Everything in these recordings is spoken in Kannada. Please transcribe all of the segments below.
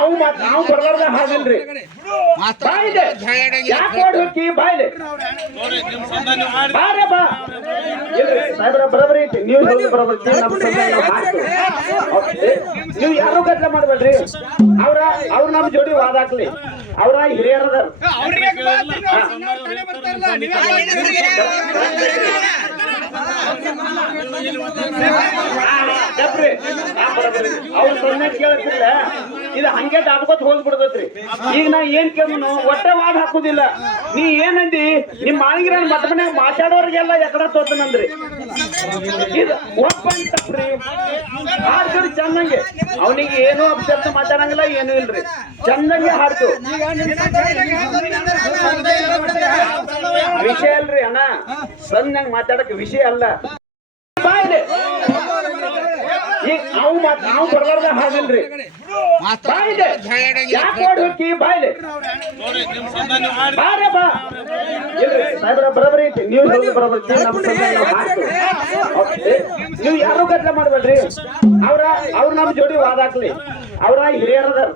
ನಾವು ಮಾತ್, ನಾವು ಬರ್ಲಾರ್ದ ಹಾಗಿಲ್ರಿ. ಬಾಯಿದೆ. ಯಾಕೆ ಓಡಿ ಹೋಗಿ ಬಾಯಿದೆ. ಬಾರೆ ನೀವು ನಾವು ಯಾರು ಗದ್ದಲ ಮಾಡ್ಬೇಡ್ರಿ? ಅವ್ರ ಅವ್ರ ನಮ್ಮ ಜೋಡಿ ವಾದ ಹಾಕ್ಲಿ. ಅವ್ರ ಹಿರಿಯರದಾರ ಅವ್ರ ಸೊನ್ನೆ ಕೇಳ್ತಿಲ್ಲ ಇದು ಹಂಗೆ ದಾಟ್ಕೋತ ಹೋಗ್ಬಿಡ್ತೈತ್ರಿ. ಈಗ ನಾ ಏನ್ ಕೇಳ್ನು ಒಟ್ಟೆ ವಾಡ್ ಹಾಕುದಿಲ್ಲ. ನೀ ಏನಂದಿ? ನಿಮ್ ಮಾಳಿಗಿರ ಮತ್ತ ಮನ್ಯಾಗ ಮಾತಾಡೋರಿಗೆಲ್ಲ ಎಕಡ ತೋತನಂದ್ರಿ ಇದು ಒಪ್ಪಂದ್ ತಪ್ಪ್ರಿ ಹಾಡ್ತೀರಿ ಚಂದಂಗೆ ಅವನಿಗೆ ಏನೂ ಅಭ್ಯರ್ಥ ಮಾತಾಡಂಗಿಲ್ಲ, ಏನೂ ಇಲ್ರಿ. ಚಂದಂಗೆ ಹಾಡ್ತು ವಿಷಯ ಅಲ್ರಿ ಅಣ್ಣ. ಸಣ್ಣ ಮಾತಾಡಕ್ ವಿಷಯ ಅಲ್ಲ. ಅವು ನಾವು ಬರ್ಲಾರ್ದ ಹಾಗಲ್ರಿ. ಯಾಕೆ ಓಡಿ ಹೋಗಿ ಬಾ. ಸಾಹೇಬ್ರ, ಬರಬರಿ ನೀವು ಬರಬರ್ತಿ ನೀವು ಯಾರು ಗದ್ದಲ ಮಾಡ್ಬೇಡ್ರಿ? ಅವ್ರ ಅವ್ರ ನಮ್ಮ ಜೋಡಿ ವಾದ ಹಾಕ್ಲಿ. ಅವ್ರ ಹಿರಿಯರದಾರ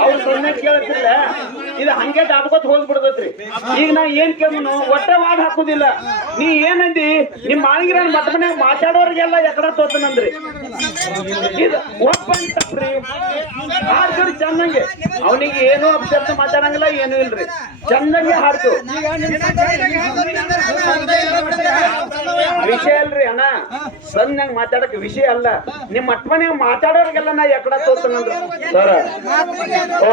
ಅವ್ರ ಸೊನ್ನೆ ಕೇಳ್ತಿಲ್ಲ ಇದು ಹಂಗೆ ದಾಟ್ಕೋತ ಹೋಗ್ಬಿಡ್ತೈತ್ರಿ. ಈಗ ನಾ ಏನ್ ಕೇಳ್ನು ಒಟ್ಟೆ ಮಾಡಿ ಹಾಕುದಿಲ್ಲ. ನೀ ಏನಂದಿ? ನಿಮ್ ಮಾಳಿಗಿರ ಮಠ ಮನ್ಯಾಗ ಮಾತಾಡೋರಿಗೆಲ್ಲ ಎಕಡ ತೋತನಂದ್ರಿ. ಇದು ಒಪ್ಪಂತ ಚಂದಂಗೆ ಅವನಿಗೆ ಏನು ಅಪಶಬ್ದ ಮಾತಾಡಂಗಿಲ್ಲ, ಏನು ಇಲ್ರಿ. ಚಂದಂಗೆ ಹಾಡ್ತು ವಿಷಯ ಅಲ್ರಿ ಅಣ್ಣ. ಸಣ್ಣಂಗ್ ಮಾತಾಡಕ್ ವಿಷಯ ಅಲ್ಲ. ನಿಮ್ ಮಠ ಮನ್ಯಾಗ ಮಾತಾಡೋರಿಗೆಲ್ಲ ನಾ ಎಕಡ ತೋತನಂದ್ರಿ. ಸರ್. ಓ.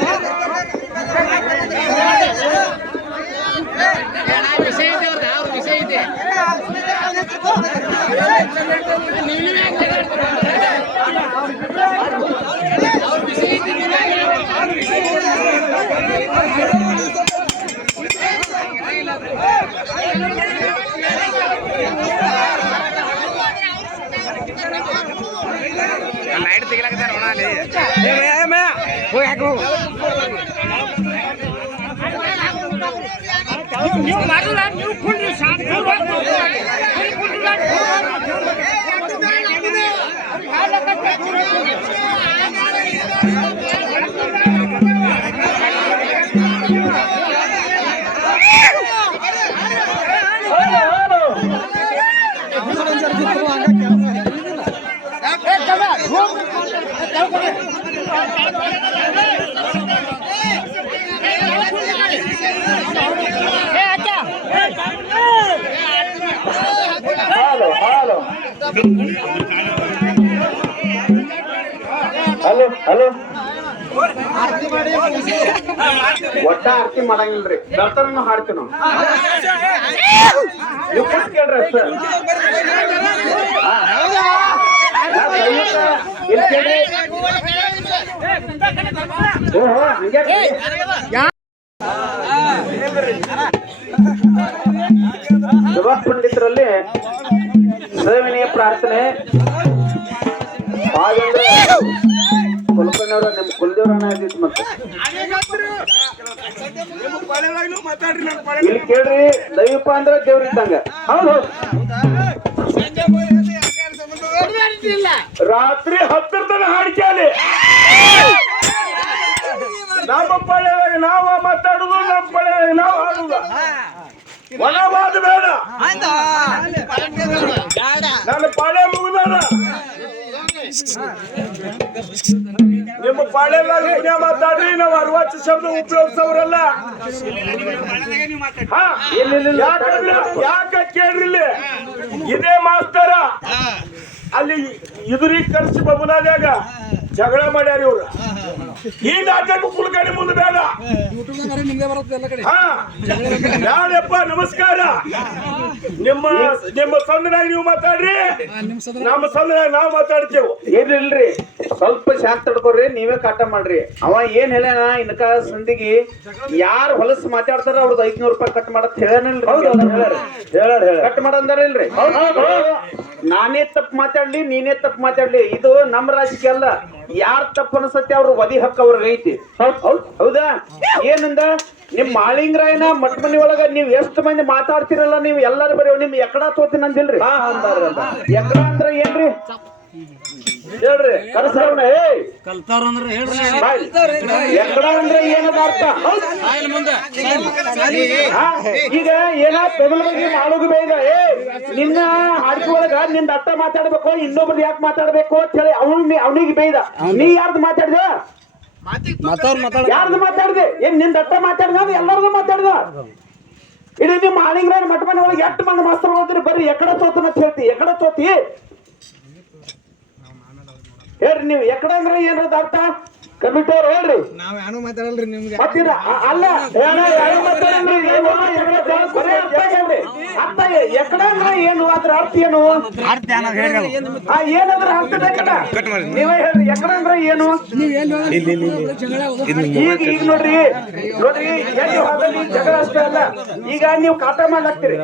ವಿಷಯ ಇದೆ ಅವ್ರದ್ದು ಅವ್ರ ವಿಷಯ ಇದೆ ಅವ್ರ ವಿಷಯ ಇದೆ light Hello hello ಒಟ್ಟ ಆರ್ತಿ ಮಾಡಂಗಿಲ್ರಿ ಹಾಡ್ತೀವಿ ನಾವು ನೀವು ಕೇಳ್ರಿ ಅಷ್ಟೇ. ಓಹೋ, ಪಂಡಿತರಲ್ಲಿ ಸವಿನಯ ಪ್ರಾರ್ಥನೆ. ಹಾಗಂದ್ರೆ ನಿಮ್ ಕುಲದೇವ್ರನ್ನ ಆಗಿತ್ತು ಮತ್ತೆ. ಇಲ್ಲಿ ಕೇಳ್ರಿ, ದೈವಪ್ಪ ಅಂದ್ರೆ ದೇವ್ರ ಇದ್ದಂಗ. ಹೌದು ರಾತ್ರಿ ಹತ್ತರ ತನ ಹಾಡ್ಕ್ಯಾಲಿ ನಮ್ಮ ಪಳ್ಯದಾಗ ನಾವ ಮಾತಾಡುದು, ನಮ್ಮ ಪಳ್ಯದಾಗ ನಾವು ಆಡುದು ವನವಾದ ಬೇಡ. ನನ್ನ ಪಾಳೆ ಮುಗಿದಾನ. ನಿಮ್ಮ ಪಾಳೆದಾಗ ಪುಣ್ಯ ಮಾತಾಡ್ರಿ ನಾವು ಅರವತ್ತು ಶಬ್ದ ಉಪಯೋಗಿಸೋರಲ್ಲ. ಯಾಕಂದ್ರೆ ಯಾಕ ಕೇಳ್ರಿ ಇಲ್ಲಿ? ಇದೇ ಮಾಸ್ತರ. ಅಲ್ಲಿ ಇದ್ರಿಗೆ ಕರ್ಸಿ ಬಬುನಾದ್ಯಾಗ ಜಗಳ ಮಾಡ್ಯಾರ ಇವ್ರು. ಈ ನಾಟಕ ಕುಲಕರ್ಣಿ ಮುಂದೆ ಬೇಡ. ಹಾ. ಯಾರಪ್ಪ ನಮಸ್ಕಾರ. ನಿಮ್ಮ ನಿಮ್ಮ ಸಂದನಾಗ ನೀವು ಮಾತಾಡ್ರಿ. ನಮ್ಮ ಸಂದನಾಗ ನಾವು ಮಾತಾಡ್ತೇವೆ. ಏನಿಲ್ರಿ ಸ್ವಲ್ಪ ಶಾಂತ ತಡ್ಕೊರಿ ನೀವೇ ಕಾಟ ಮಾಡ್ರಿ. ಅವ ಏನ್ ಹೇಳ್ಯಾನ ಇನ್ಕ ಸಂದಿಗಿ ಯಾರು ಹೊಲಸು ಮಾತಾಡ್ತಾರ ಅವ್ರದ್ದು ಐದ್ನೂರು ರೂಪಾಯಿ ಕಟ್ ಮಾಡತ್ ಹೇಳ್ಯಾನಿಲ್ರಿ. ಕಟ್ ಮಾಡಂದಾರ ಇಲ್ರಿ ನಾನೇ ತಪ್ಪು ಮಾತಾಡ್ಲಿ ನೀನೇ ತಪ್ಪು ಮಾತಾಡ್ಲಿ. ಇದು ನಮ್ಮ ರಾಜಕೀಯ ಅಲ್ಲ. ಯಾರ್ ತಪ್ಪು ಅನ್ಸತ್ತೆ ಅವ್ರ ವದಿ ಹಕ್ಕ ಅವ್ರಿಗೆ ಐತಿ. ಹೌದಾ ಏನಂದ? ನಿಮ್ ಮಾಳಿಂಗರಾಯನ ಮಟ್ ಮನಿ ಒಳಗ ನೀವ್ ಎಷ್ಟ್ ಮಂದಿ ಮಾತಾಡ್ತಿರಲ್ಲ ನೀವ್ ಎಲ್ಲಾರು ಬರೀ ನಿಮ್ ಎಕಡ ತೋತಿನ ಅಂದಿಲ್ರಿ. ಎಕಡ ಅಂದ್ರ ಏನ್ರಿ? ಹೇಳ್ರಿ ಕರ್ಸವ್ನ ಏ ಬಾಯ್. ಎಕಡ ಅಂದ್ರೆ ಏನದ ಅರ್ಥ? ಈಗ ಏನ ಪೆದಲ್ ಬಗ್ಗೆ ಮಾಡೋದು ಬೇಗ ಏ ನಿನ್ನ ಹಾಡ್ಕೊಳಗ ನಿನ್ನಿಂದ ಅಟ್ಟ ಮಾತಾಡ್ಬೇಕು ಇನ್ನೊಬ್ರು ಯಾಕೆ ಮಾತಾಡ್ಬೇಕು ಅಂತ ಹೇಳಿ ಅವ್ನ ಅವನಿಗೆ ಬೇಯ್ದ ನೀ ಯಾರ್ದು ಮಾತಾಡ್ದ? ಯಾರ್ದು ಮಾತಾಡ್ದೆ? ಏನ್ನಿಂದ ಅಟ್ಟ ಮಾತಾಡ್ದ ಎಲ್ಲಾರ್ದು ಮಾತಾಡ್ದ. ಇಡೀ ನಿಮ್ಮ ಆಳಿಂಗ್ರ ಮಠ ಮನೆ ಒಳಗೆ ಎಷ್ಟು ಮಂದಿ ಮಾಸ್ತರ್ ಹೋದ್ರಿ ಬರ್ರಿ ಎಕಡೆ ತೋತನ ಅಂತ ಹೇಳ್ತಿ ಎಕಡ ತೋತಿ. ಹೇಳ್ರಿ ನೀವು ಎಕಡ ಅಂದ್ರೆ ಏನದ ಅರ್ಥ ಕಮಿಟಿ ಅವ್ರು ಹೇಳ್ರಿ ನಾವ್ ಮಾತಾಡಲ್ರಿ ನಿಮ್ಗೆ ಮತ್ತಿದ ಅಲ್ಲ? ಏನು? ಎಕಡ ಅರ್ಥ. ಅರ್ಥ ಏನು ಅದ್ರ ಅರ್ಥ ಏನು ಆ, ಏನದ್ರ ಅರ್ಥ? ನೀವೇ ಹೇಳ್ರಿ ಎಕಡ ಅಂದ್ರೆ ಏನು ಈಗ ಈಗ ನೋಡ್ರಿ ನೋಡ್ರಿ ಎಲ್ಲಿ ಹೋದಲ್ಲಿ ಜಗಳ ಅಷ್ಟೇ ಅಲ್ಲ ಈಗ ನೀವು ಕಾಟ ಮಾಡ್ಲಾಕ್ತೀರಿ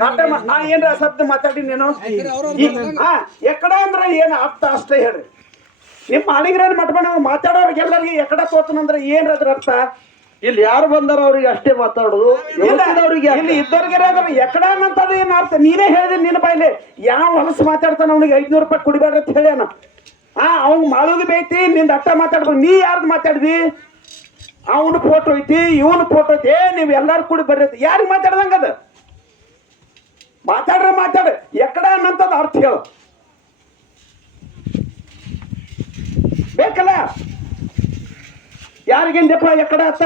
ಕಾಟ ಮಾ- ನಾ ಏನ್ರ ಶಬ್ದ ಮಾತಾಡಿ ನೀನು ಹಾ ಎಕಡ ಅಂದ್ರೆ ಏನು ಅರ್ಥ ಅಷ್ಟೇ ಹೇಳ್ರಿ ನಿಮ್ಮ ಅಣಿಗ್ರನ್ ಮಟ್ಟ ನಾವು ಮಾತಾಡೋರಿಗೆಲ್ಲರಿಗೆ ಎಕಡ ತೋತನಂದ್ರೆ ಏನ್ ಅದ್ರ ಅರ್ಥ? ಇಲ್ಲಿ ಯಾರು ಬಂದಾರ ಅವ್ರಿಗೆ ಅಷ್ಟೇ ಮಾತಾಡೋದು. ಅವ್ರಿಗೆ ಇಲ್ಲಿ ಇದ್ದವ್ರಿಗೆ ಎಕಡ ಅನ್ನಂತದ ಏನ್ ಅರ್ಥ? ನೀನೇ ಹೇಳಿದೆ ನಿನ್ನ ಬಾಯ್ಲೆ ಯಾವ ಹೊಲಸು ಮಾತಾಡ್ತಾನ ಅವ್ನಿಗೆ ಐದ್ನೂರು ರೂಪಾಯಿ ಕುಡಿಬೇಡ್ರಿ ಅಂತ ಹೇಳ್ಯಾನ. ಆ ಅವ್ನ್ ಮಾಳುದು ಬೇಯ್ತಿ ನಿಂದ ಅಟ್ಟ ಮಾತಾಡ್ಬೇಕು ನೀ ಯಾರ್ದು ಮಾತಾಡ್ದಿ? ಅವನು ಫೋಟೋ ಐತಿ ಇವನು ಫೋಟೋ ಐತಿ. ಏ ನೀವ್ ಎಲ್ಲಾರು ಕೂಡಿ ಬರ್ರಿ ಯಾರಿಗೆ ಮಾತಾಡ್ದಂಗದ ಮಾತಾಡ್ರ ಮಾತಾಡ. ಎಕಡ ಅನ್ನಂತದ ಅರ್ಥ ಹೇಳು. ಬೇಕಲ್ಲ? ಯಾರಿಗಿಂದಪ್ಪ ಎಕಡ ಅತ್ತ?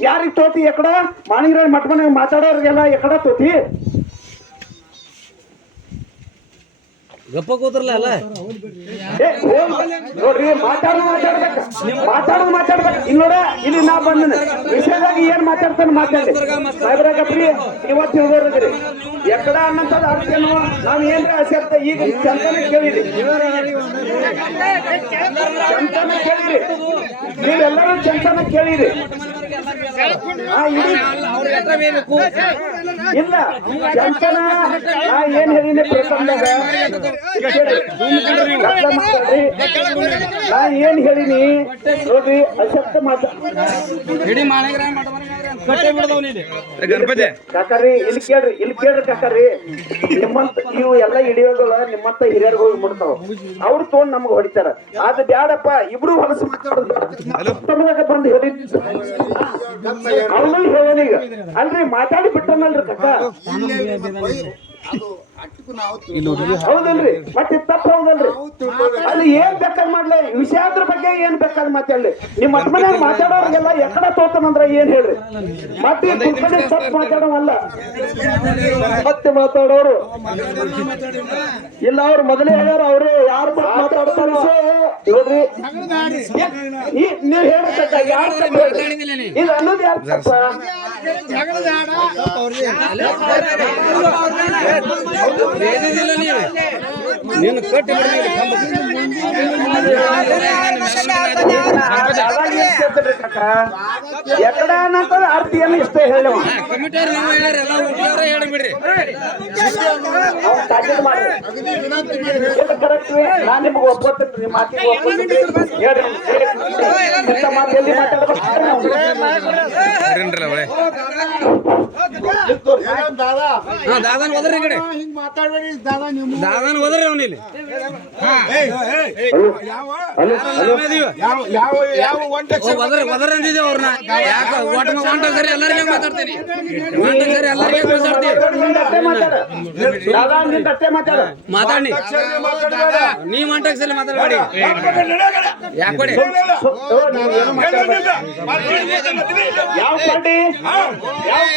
ಯಾರಿಗೆ ತೋತಿ ಎಕಡ? ಮಾಣಿಗ್ರ ಮಟ್ಟ ಮಾತಾಡೋರಿಗೆಲ್ಲ ಎಕಡ ತೋತಿ? ಗಪ್ಪ ಕೂತ್ರಲ್ಲ ಅಲ್ಲ. ನೋಡ್ರಿ ಮಾತಾಡೋದು ಮಾತಾಡ್ಬೇಕು ಮಾತಾಡೋದು ಮಾತಾಡ್ಬೇಕು ಇಲ್ಲಿ ನೋಡ ಇಲ್ಲಿ ನಾ ಬಂದ ವಿಷಯದಾಗ ಏನ್ ಮಾತಾಡ್ತಾನೆ ಮಾತಾಡಿ ಸಾಹೇಬ್ರಾಗಪ್ರಿ ಇವತ್ತು ತಿಳಿದ್ರಿ ಎಕಡ ಅನ್ನಂತದ ಅರ್ಥ ಏನು ನಾವ್ ಏನ್ ಆಸೆ ಈಗ ಚಂದನ ಕೇಳಿರಿ ಚಂದನ ಕೇಳಿರಿ ಆ, ಇಡೀ ಇಲ್ಲ ಏನ್ ಹೇಳಿನಿ ಪ್ರಸಂಗದಾಗ? ನಾ ಏನ್ ಹೇಳಿನಿ ಅಶಕ್ತ ಮಾತ ಗಣಪತಿ. ಕಾಕಾರಿ ಇಲ್ಲಿ ಕೇಳ್ರಿ ಇಲ್ಲಿ ಕೇಳ್ರಿ ಕಾಕಾರಿ. ನಿಮ್ಮಂತ ನೀವು ಎಲ್ಲ ಹಿಡಿಯೋದಲ್ಲ ನಿಮ್ಮಂತ ಹಿರಿಯರ್ಗ ಹೋಗಿ ಬಿಡ್ತಾವೆ ಅವ್ರು ತಗೊಂಡ್ ನಮ್ಗೆ ಹೊಡಿತಾರ. ಅದ್ ಬ್ಯಾಡಪ್ಪ ಇಬ್ರು ಹೊಲಸು ಮಾತಾಡೋದು ಬಂದು ಹೇಳಿ ಅವನು ಹೇಳೀಗ ಅಲ್ರಿ ಮಾತಾಡಿ ಬಿಟ್ಟನಲ್ರಿ ಕಾಕ. ಹೌದಲ್ರಿ. ಮತ್ತೆ ತಪ್ಪ ಹೌದಲ್ರಿ. ಅಲ್ಲಿ ಏನ್ ಬೇಕಾದ್ ಮಾಡ್ಲಿ? ವಿಷಯದ್ರ ಬಗ್ಗೆ ಏನ್ ಬೇಕಾದ್ ಮಾತಾಡ್ಲಿ? ನಿಮ್ ಮಟ್ ಮನ್ಯಾಗ ಮಾತಾಡೋರಿಗೆಲ್ಲ ಎಕಡ ತೋತನಂದ್ರ ಏನ್ ಹೇಳ್ರಿ? ಮತ್ತೆ ಕುತ್ಕೊಂಡೆ ತಪ್ಪು ಮಾತಾಡೋವಲ್ಲ? ಮತ್ತೆ ಮಾತಾಡೋರು? ಇಲ್ಲ ಅವ್ರು ಮೊದಲೇ ಹೇಳ್ಯಾರ ಅವ್ರು ಯಾರು ಮಾತಾಡ್ತಾರ ನೋಡ್ರಿ. ನೀವ್ ಹೇಳ್ಬೇಕ ಯಾರ್? ಇದು ಅನ್ನೋದು ಯಾರು ತಪ್ಪ? ಅದಾಗ ಏನ್ ಕಟ್ಟಿ? ಎಕಡ ಅನ್ನಂತದ ಅರ್ಥ ಏನು ಇಷ್ಟೇ ಹೇಳಿ ರೀ. ನಾನ್ ನಿಮ್ಗೆ ಒಪ್ಕೊತೀನಿ ನಿಮ್ಮ ಮಾತಿಗೆ ಒಪ್ಕೊತೀನಿ ಹೇಳ್ರಿ ಇಂಥ ಮಾತು ಎಲ್ಲಿ ಮಾತಾಡ್ಬೇಕು ದಾದಾನ್ ಒದರ್ ಒದರ್ ಅಂದಿದ್ದೇವೆ ಅವ್ರನ್ನ ಯಾಕೆ ಒಟ್ಟು ಒಂಟ ಸರಿ ಎಲ್ಲರಿಗೆ ಮಾತಾಡ್ತೀನಿ ಒಂಟ ಸರಿ ಎಲ್ಲರಿಗೆ ಮಾತಾಡ್ತೀನಿ ಮಾತಾಡ ನೀ ಮಂಟಕ್ ಸಲ ಮಾತಾಡಬೇಡಿ. ಯಾಕೆ ಕೊಡಿ ಯಾವ ಪಾರ್ಟಿ? ಯಾವ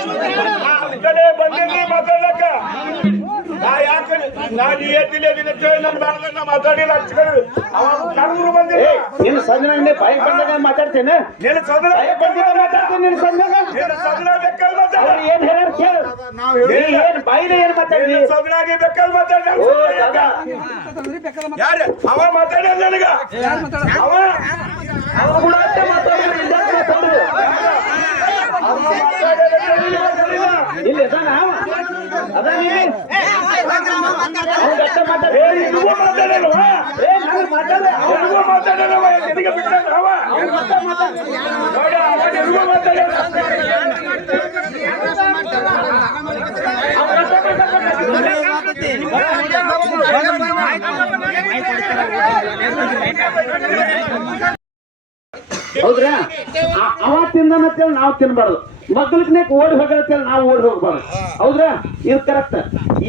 ಕಡೆ ಬಂದಿನಿ ಮಾತಾಡಕ ನಾ ಯಾಕೆ ನಾ ನಿಯತ್ತಿಲ್ಲ ನಿನ್ನ ಕೇಳಿ ನನ್ನ ಬಾರ್ದಾಗ ನಾ ಮಾತಾಡಿಲ್ಲ ಹಚ್ಕೊಂಡು ಕರ್ದ್ರು ಬಂದಿಲ್ಲ. ನಿನ್ನ ಸಂಜೆ ಬಾಯಿ ಬಂದಾಗ ಮಾತಾಡ್ತೇನೆ? ನಿನ್ನ ಮಾತಾಡ್ತೇನೆ ನಿನ್ನ ಮಾತಾಡ. ಏನ್ ಹೇಳ್ಯಾರ ಕೇಳು. ನೀ ಏನ್ ಬಾಯಿನ ಏನ್ ಮಾತಾಡಿ ನಿನ್ನ ಬೇಕಲ್ ಮಾತಾಡ. ಯಾರು? ಅವ ನನಗ? ಅವ? ಅವ ಕೂಡ ಮಾತಾಡು ಅವ ಮಾತಾಡಿದ ಕೇಳಿಲ್ಲ, ಕೇಳಿಲ್ಲ. ಇಲ್ಲಿ ಮಾತಾಡಲ್ಲ. ಹೌದ್ರಾ? ಅವತ್ತಿಂದ ಮತ್ತೆ ನಾವು ತಿನ್ಬಾರ್ದು. ಮಗ್ಲಕ್ನೇ ಓಡಿ ಹೋಗತ್ತೆ ನಾವು ಓಡಿ ಹೋಗ್ಬಾರ್ದು. ಹೌದ್ರ? ಇದು ಕರೆಕ್ಟ್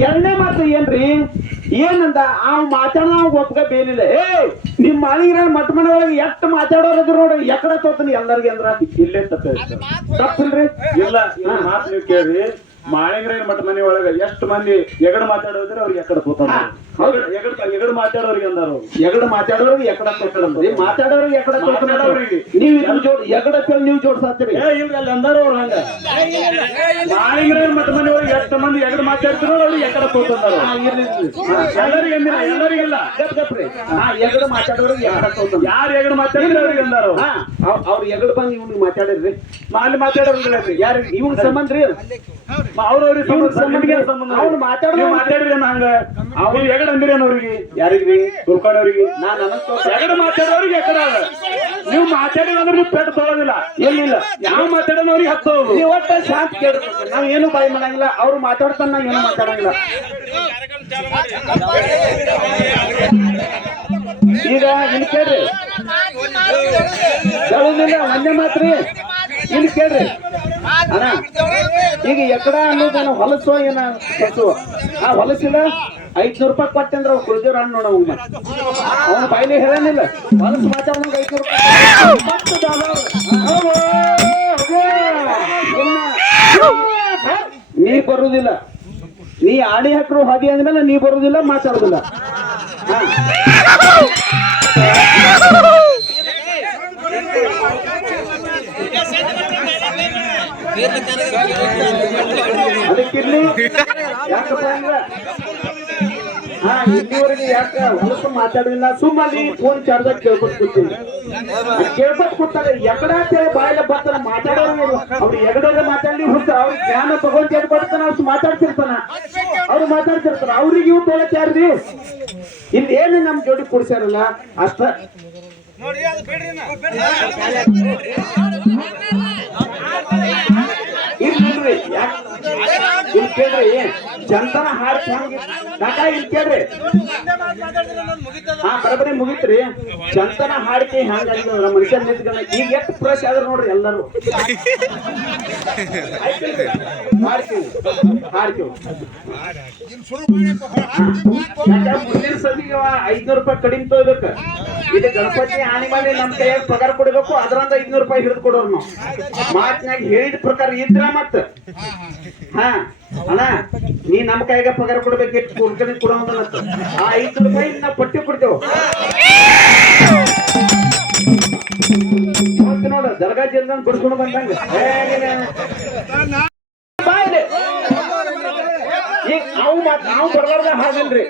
ಎರಡನೇ ಮಾತು ಏನ್ರಿ ಏನಂದ? ಆ ಮಾತಾಡೋ ಒಪ್ಗ ಬೇನಿಲ್ಲ ಏ ನಿಮ್ ಮನೆಗಿರ ಮಟ್ಟ ಮನೆ ಒಳಗೆ ಎಷ್ಟು ಮಾತಾಡೋರಿದ್ರು ನೋಡ್ರಿ ಎಕಡೆ ತೋತನಿ ಎಲ್ಲರಿಗೆ ಅಂದ್ರ ಇಲ್ಲೇ ತಪ್ಪ ತಪ್ಪಿಲ್ರಿ? ಇಲ್ಲ ಮಾತು ನೀವು ಕೇಳ್ರಿ ಮಾಳಿಂಗ್ರೇನ್ ಮಠ ಮನೆ ಒಳಗ ಎಷ್ಟು ಮಂದಿ ಎಗಡ ಮಾತಾಡೋದ್ರೆ ಅವ್ರಿಗೆ ಎಕಡೆ ತೋತಾರ ಹೌದು. ಎಗಡ್ ಎಗಡ್ ಮಾತಾಡೋರಿಗೆ ಅಂದಾರು. ಎಗಡ ಮಾತಾಡೋರಿಗೆ ಎಕಡ ತೋತನಂದ್ರಿ ಮಾತಾಡೋರಿಗೆ ಎಕಡ ಮಾತಾಡೋರಿಗೆ. ನೀವು ಇದನ್ನ ಜೋಡ್ ಎಗಡ ನೀವು ಜೋಡ್ಸಾತ್ರಿ ಏ ಇಲ್ರಿ ಅಲ್ಲಿ ಅಂದಾರ ಅವ್ರು ಹಂಗ. ಮಾಳಿಂಗ್ರೇನ್ ಮಠ ಮನೆ ಒಳಗೆ ಎಷ್ಟು ಮಂದಿ ಎಗಡ್ ಮಾತಾಡ್ತಿರೋ ಅವ್ರಿಗೆ ಎಕಡೆ ತೋತಾರ ಎಲ್ಲರಿಗೆ ಅಂದಿಲ್ಲ ಎಲ್ಲರಿಗಿಲ್ಲ ಗಪ್ ಗಪ್ರಿ ಹಾ ಎಗಡ ಮಾತಾಡೋರಿಗೆ ಎಕಡ ತೋತನ ಯಾರು ಎಗಡ್ ಮಾತಾಡಿದ್ರೆ ಅವ್ರಿಗೆ ಅಂದಾರು. ಅವ್ರು. ಎಗಡ್ ಬಂದು ಇವ್ನಿಗೆ ಮಾತಾಡಿದ್ರಿ ಅಲ್ಲಿ ಮಾತಾಡೋರು ಯಾರು ಇವ್ನ ಸಂಬಂಧ ರೀ ಅವ್ರವ್ರಿಗೆ ಸಂಬಂಧ ಸಂಬಂಧ ಮಾತಾಡೋ- ನೀವು ಮಾತಾಡ್ರಿ ಹಂಗ? ಅವ್ರು ಎಗಡ್ ಅಂದಿರೇನ್ ಅವ್ರಿಗೆ ಯಾರಿಗ್ರಿ? ತುಳ್ಕೊಂಡವ್ರಿಗೆ? ನಾನ್ ಮಾತಾಡೋರಿಗೆ ಎಕಡ ನೀವು ಮಾತಾಡಿದ್ರೆ ಅಂದ್ರೆ ನೀವು ಪೆಟ್ಟು ತೊಗೊಳೋದಿಲ್ಲ ಏನಿಲ್ಲ. ಯಾವ ಮಾತಾಡೋನವ್ರಿಗೆ ಹತ್ತು ನೀವು ಒಟ್ಟ ಶಾಂತ ಕೇಳ್ಬೇಕು. ನಾವ್ ಏನು ಬಾಯಿ ಮಾಡಂಗಿಲ್ಲ. ಅವ್ರು ಮಾತಾಡ್ತಾನ ನಾವ್ ಏನು ಮಾತಾಡಂಗಿಲ್ಲ. ಈಗ ಇಲ್ಲಿ ಕೇಳ್ರಿ. ಕೇಳೋದಿಲ್ಲ ಒಂದೇ ಮಾತ್ರಿ? ಇಲ್ಲಿ ಕೇಳ್ರಿ. ಈಗ ಎಕಡ ನಾವು ಹೊಲಸು ಏನ ಹೊಲಸು ಆ ಹೊಲಸಿಲ್ಲ ಐದ್ನೂರು ರೂಪಾಯಿ ಕೊಟ್ಟಂದ್ರ ಅವ್ನು ಕುಳ್ದಿರ ಹಣ್ಣು ನೋಡ ಅವ್ನ ಅವನ ಬಾಯಿಲಿ ಹೇಳನಿಲ್ಲ ಹೊಲಸು ಮಾತಾಡೋಂಗ ಐದ್ನೂರು. ನೀ ಬರುದಿಲ್ಲ ನೀ ಆಡಿ ಹಾಕ್ರು ಹಾದಿ ಅಂದ್ಮೇಲೆ ನೀ ಬರುದಿಲ್ಲ ಮಾತಾಡುದಿಲ್ಲ ಅದಕ್ಕಿರ್ಲಿ ಯಾಕಪ್ಪ ಅಂದ್ರ ಹಾ ಇಲ್ಲಿವರೆಗೆ ಯಾಕ ಮಾತಾಡಲಿಲ್ಲ ಸುಮ್ಮನೆ ಫೋನ್ ಚಾರ್ಜಾಗ ಕೇಳ್ಕೊತ ಕೂತೀನಿ ಕೇಳ್ಕೊತ ಕೂತಾಗ ಎಗಡ ಅಂತೇಳಿ ಬಾಯಿಲ ಬರ್ತಾನ, ಮಾತಾಡೋರು ಅವ್ರು ಎಗಡೋದ್ರೆ ಮಾತಾಡಲಿ ಹುಟ್ಟ ಅವ್ರ ಜ್ಞಾನ ತಗೊಂಡ್ ಎದ್ ಬರ್ತಾನ ಅವ್ರು ಮಾತಾಡ್ತಿರ್ತಾನ. ಅವ್ರು ಮಾತಾಡ್ತಿರ್ತಾರ ಅವ್ರಿಗೆ ಇವ್ ತೊಳಕ್ ಯಾರ್ರಿ? ಇಲ್ಲಿ ಏನು ನಮ್ ಜೋಡಿ ಕೊಡ್ಸ್ಯಾರಲ್ಲ? ಅಷ್ಟ. ಇಲ್ರಿ ಯಾಕೆ? ಇಲ್ಲಿ ಕೇಳ್ರಿ ಚಂದನ ಹಾಡು ಕಾಕ ಇಲ್ಲಿ ಕೇಳ್ರಿ. ಹಾ, ಬರಬರಿ ಮುಗಿತ್ರಿ. ಚಂದನ ಹಾಡಿಕೆ ಹೆಂಗ ನಮ್ಮ ಮನುಷ್ಯ ನಿಂತ್ಕೊಂಡ ಈಗ ಎಷ್ಟು ಫ್ರೆಶ್ ಆದ್ರ ನೋಡ್ರಿ ಎಲ್ಲರೂ. ಮುಂದಿನ ಸದಿಗೆ ಐದ್ನೂರು ರೂಪಾಯಿ ಕಡಿಮೆ ತಗೋಬೇಕು. ಇದು ಗಣಪತಿ ಹಾನಿ ಮಾಡಿ ನಮ್ ಕೈಯಾಗ ಪಗಾರ ಕೊಡ್ಬೇಕು, ಅದ್ರಂದ ಐದ್ನೂರು ರೂಪಾಯಿ ಹಿಡಿದು ಕೊಡೋರು ನಾವು. ಮಾತಿನಾಗ ಹೇಳಿದ ಪ್ರಕಾರ ಇದ್ರ ಮತ್ತ ಹಾ. ಅಣ್ಣ ನೀ ನಮ್ ಕೈಗ ಪಗಾರ ಕೊಡ್ಬೇಕು, ಎಷ್ಟು ಕುಡ್ಕಡೆ ಕೊಡೋದನ್ನತ್ತ ಆ ಐದು ರೂಪಾಯಿ ನಾವು ಪಟ್ಟಿ ಕೊಡ್ತೇವೆ. ನೋಡ ದರ್ಗಾ ಜನ ಬಿಡ್ಸ್ಕೊಂಡು ಬಂದಂಗ. ನಾವು ಮಾತ್ ನಾವು ಬರ್ಲಾರ್ದ ಹಾಗಲ್ರಿ.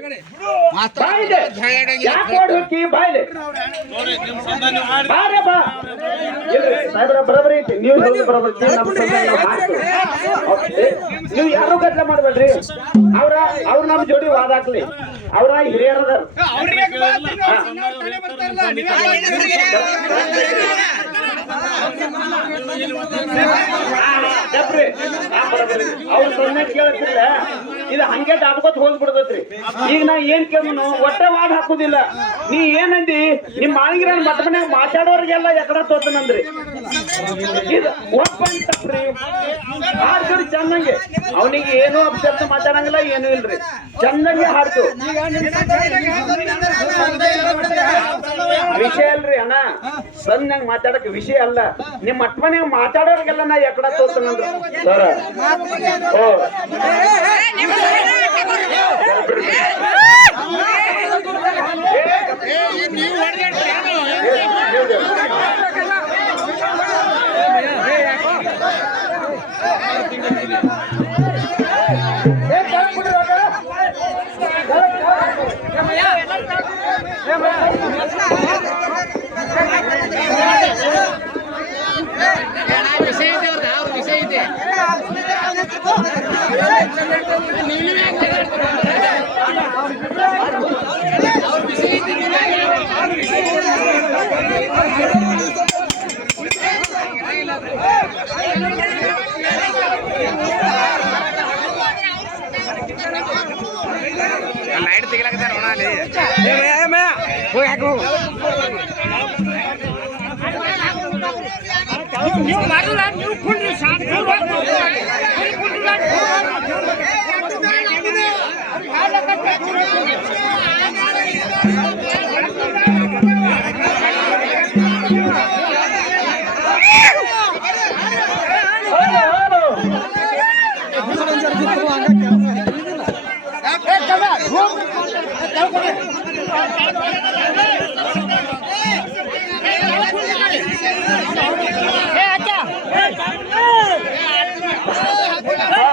ಬಾಯ್ಲೆ ಯಾಕೆ ಓಡಿ ಹೋಗಿ ಬಾಯಿಲೆ ಬಾರೆ ಬಾ ಸಾಹೇಬ್ರ ಬರಬರಿ ಐತಿ. ನೀವು ಬರಬರಿ. ನೀವು ಯಾರು ಗದ್ದಲ ಮಾಡ್ಬೇಡ್ರಿ? ಅವ್ರ ಅವ್ರ ನಮ್ ಜೋಡಿ ವಾದ ಹಾಕ್ಲಿ. ಅವ್ರ ಹಿರಿಯರದ ಅವ್ರ ಸೊನ್ನೆ ಕೇಳ್ತಿಲ್ಲ ಇದು ಹಂಗೆ ದಾಟ್ಕೋತ ಹೋಗ್ಬಿಡ್ತೈತ್ರಿ. ಈಗ ನಾ ಏನ್ ಕೇಳ್ನು ಒಟ್ಟೆ ವಾದ ಹಾಕುದಿಲ್ಲ. ನೀ ಏನಂದಿ, ನಿಮ್ ಮಾಳಿಗಿರ ಮಠ ಮನ್ಯಾಗ ಮಾತಾಡೋರಿಗೆಲ್ಲ ಎಕಡ ತೋತನಂದ್ರಿ. ಇದು ಒಪ್ಪಂತಪ್ರಿ ಹಾಡ್ತೀವ್ರಿ ಚಂದಂಗೆ ಅವನಿಗೆ ಏನೂ ಅಭ್ಯರ್ಥ ಮಾತಾಡಂಗಿಲ್ಲ ಏನೂ ಇಲ್ರಿ ಚಂದಂಗೆ ಹಾಡ್ತು ವಿಷಯ ಅಲ್ರಿ ಅಣ್ಣ ಸಣ್ಣಂಗ್ ಮಾತಾಡಕ್ ವಿಷಯ ಅಲ್ಲ ನಿಮ್ಮ ಅಟ್ಮನೆ ಮಾತಾಡೋರಿಗೆಲ್ಲ ನಾ ಎಕಡ ತೋತನಂದ್ರ ಸರ ಓ ವಿಷಯ ಐತೆ ಅವ್ರದ್ದು ಅವ್ರ ವಿಷಯ ಐತೆ ನೀವು ಮಾಡಿಲ್ಲ ನೀವು ಕುಂಡ್ರಿ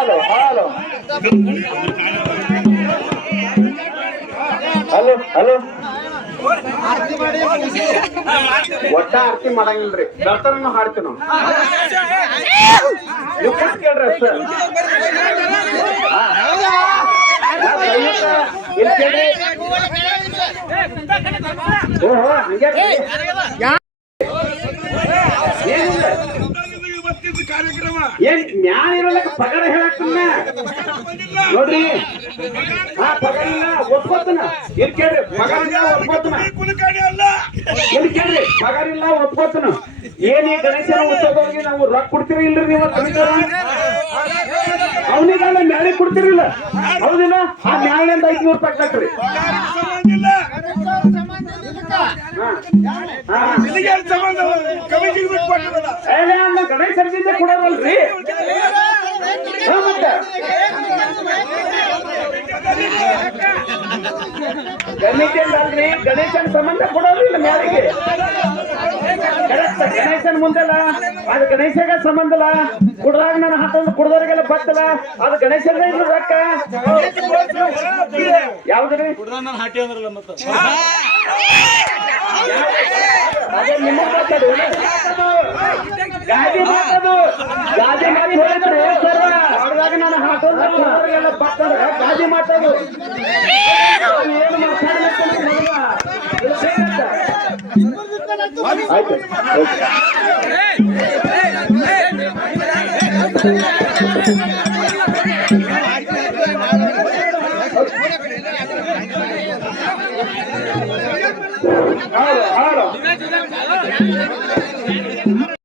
ಹಾಲು ಹಾಲು ಹಲೋ ಹಲೋ ಒಟ್ಟ ಆರತಿ ಮಾಡಂಗಿಲ್ರಿ ಬರ್ತಾರ ಹಾಡ್ತೀವಿ ನಾವು ನೀವು ಕೇಳ್ರಿ ಸರ್? ಇಲ್ಲಿ ಕೇಳ್ರಿ ಓಹೋ ಹಂಗ್ಯಾಕ್ರಿ? ಏನಿಲ್ಲ ಏನ್ ಜ್ಞಾನ ಇರೋಲ್ಲ ಪಗಾರ ಹೇಳಕ್ತನ್ನ ನೋಡ್ರಿ ಆ ಪಗಾರ ಇಲ್ಲ ಒಪ್ಕೋತನ. ಇಲ್ಲಿ ಕೇಳ್ರಿ ಪಗಾರ ಇಲ್ಲ ಒಪ್ಕೋತನ ಇಲ್ಲಿ ಕೇಳ್ರಿ ಪಗಾರ ಇಲ್ಲ ಒಪ್ಕೋತನ? ಏನ್ ಈ ಗಣೇಶನ ಉತ್ಸವದೊಳಗೆ ನಾವು ರೊಕ್ಕ ಕೊಡ್ತೀರಿ ಇಲ್ರಿ ನೀವು ಕಮಿಟಾರ ಅವನಿಗೆಲ್ಲ ಮ್ಯಾಲೆ ಕೊಡ್ತಿರಲಿಲ್ಲ. ಹೌದಿಲ್ಲ? ಆ ಮ್ಯಾಲಿಂದ ಐದ್ನೂರು ರೂಪಾಯಿ ಕಟ್ರಿ. ಗಣೇಶ್ ಕೊಡೋರಲ್ರಿ. ಮತ್ತೆ ಅಲ್ರಿ ಗಣೇಶನ ಸಂಬಂಧ ಕೊಡೋದಿಲ್ಲ ಮ್ಯಾಲಿಗೆ. ಕರೆಕ್ಟ್ ಗಣೇಶನ ಮುಂದಲ್ಲ ಅದು ಗಣೇಶಗ ಸಂಬಂಧ ಅಲ್ಲ ಕುಡ್ದಾಗ ನಾನು ಹತ್ತೊಂದು ಕುಡ್ದವ್ರಿಗೆಲ್ಲ ಬರ್ತಲ್ಲ ಅದು ಗಣೇಶನ ಇದ್ರು ರೊಕ್ಕ. ಯಾವ್ದ್ರಿ? ಗಾದಿ ಮಾಡಿ ಹೇಳಿದ್ರೆ ಸರ್ ಅವ್ರದಾಗ ನಾನು ಹಾಕೊಂಡ್ರೆ ಎಲ್ಲ ಬರ್ತಲ್ಲ ಗಾದಿ ಮಾತದು ಏನು ಮಾತಾಡ್ಬೇಕು. ಆಯ್ತು